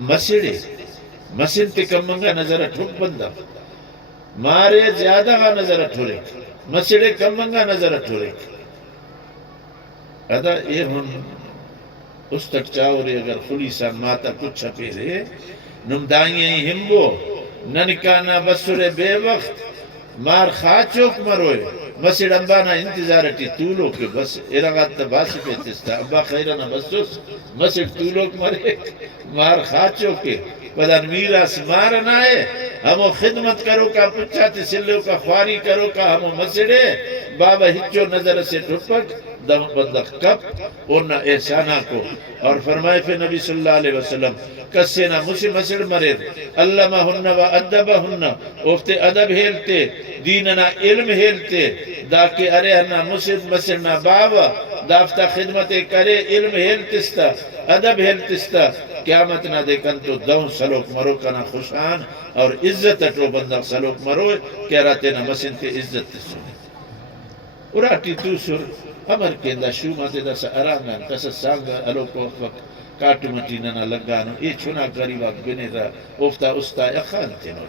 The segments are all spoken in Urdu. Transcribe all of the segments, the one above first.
مسڑے مسن تے کمنگا نظر ٹھوک بندہ مارے زیادہ کا نظر ٹھورے مسڑے کمنگا نظر ٹھورے ادا یہ ہم اس تک چاورے اگر خلی سا ماتا کچھ چھپے رہے نم دائیں ہمبو ننکانا بسرے بے وقت مار خاچوک مروئے مسیڑ ابانا انتظار اٹی طولو کے بس ارغات باسی پیتستا ابا خیرانا بسوس مسیڑ طولوک مرے مار خاچوک کے بدن میراس مارن آئے ہمو خدمت کرو کا پچھاتی سلو کا خواری کرو کا ہمو مسیڑے بابا ہچو نظر سے ٹھپک دم بندق کپ اور نہ احسانہ کو اور فرمائے پھر نبی صلی اللہ علیہ وسلم کسے نہ مسی مسڑ مرید علمہ ہنہ و ادبہ ہنہ افتے ادب ہیلتے دیننا علم ہیلتے داکہ ارے ہنہ مسی مسڑنا بابا دافتہ خدمت کرے علم ہیلتستا ادب ہیلتستا قیامت نہ دیکھن تو دون سلوک مرو کنا خوشان اور عزت اٹھو بندق سلوک مرو کہہ رہا تینا مسن تے عزت سنے اراٹی تو سر امر کیندا شوماتے دا سا ارانگان کسا سانگا الو کو وقت کاٹو مٹی ننا لگانو ای چھنا گریبا بنے دا افتا استا اخان تینو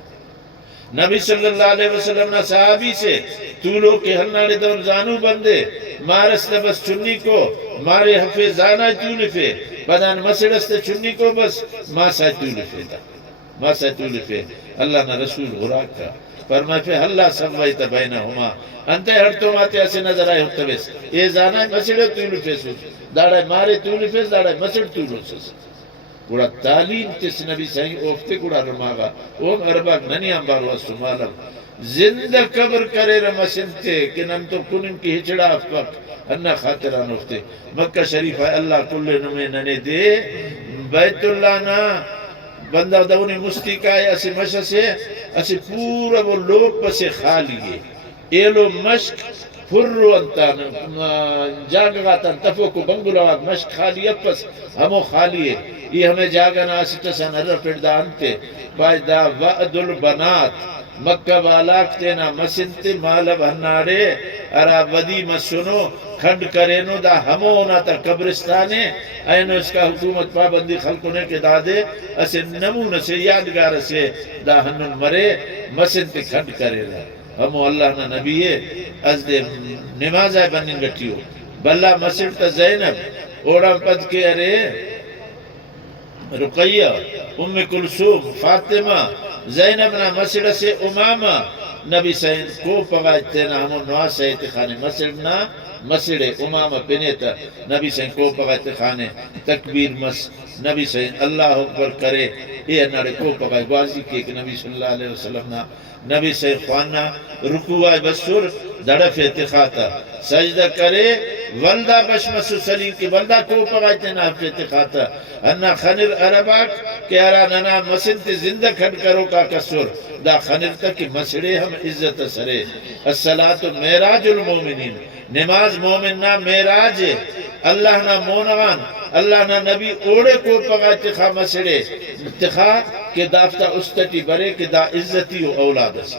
نبی صلی اللہ علیہ وسلم نا صحابی سے طولو کے ہلناڑے دور زانو بندے مارس بس چنی کو مارے حفظانا تولفے بدان مسڑست چنی کو بس ماسا تولفے دا ماسا تولفے اللہ نا رسول غراق کا فرمائے پہ اللہ سموائیتا بینہما انتے ہرتو ماتے ایسے نظر آئے ہوتا بیس اے زانا مسڑے تولفے سو داڑے مارے تولفے داڑے مسڑ تولفے سو گوڑا تعلیم تیس نبی صحیح اوفتے گوڑا رماغا اوم ارباق ننی امبارو اسمالم زندہ قبر کرے رمسنتے کہ نمتو کنن کی ہچڑا افق انہ خاطران اوفتے مکہ شریف ہے اللہ کل نمے ننے دے بیت اللہ نا بندہ دونی مستقائی اسی مشہ سے اسی پورا وہ لوگ پسے خالیے ایلو مشک فرو انتان جاگاتا تفو کو بنگلوات مشک خالی اپس ہمو خالیے یہ ہمیں جاگانا اسی تسان عرب پردہ انتے بائی دا وعد البنات مکہ والاک تینا مسنتے مالا بھناڑے ارا ودی مسنو کھنڈ کرینو دا ہمو ہونا تا قبرستانے اینو اس کا حکومت پابندی خلقنے کے دادے اسے نمون سے یادگار سے دا ہنن مرے مسنتے کھنڈ کرے دا ہمو اللہ نا نبی ہے از دے نماز آئے بنن گٹیو بلا مسجد تا زینب اوڑا پد کے ارے رقیہ ام کلثوم فاطمہ زینب نا مسجد سے امامہ نبی سین کو پغایتے نا ہمو نواز سیتے خانے مسجد نا مسجد امامہ پینیتا نبی سین کو پغایتے خانے تکبیر مس نبی سین اللہ اکبر کرے یہ ناڑے کو پغای بازی کے نبی صلی اللہ علیہ وسلم نا نبی سے خوانا رکوع بسر دڑف اتخاتا سجدہ کرے ولدہ بشمس سلیم کی ولدہ کو پغایتے ناف اتخاتا انہا خنر عرباک کہ ارا ننا مسنت زندہ کھڑ کرو کا کسر دا خنر تک مسڑے ہم عزت سرے الصلاة میراج المومنین نماز مومن نا میراج اللہ نا مونغان اللہ نا نبی اوڑے کو پغایتے خواہ مسڑے اتخاہ کہ دافتہ استتی برے کہ دا عزتی و اولاد سے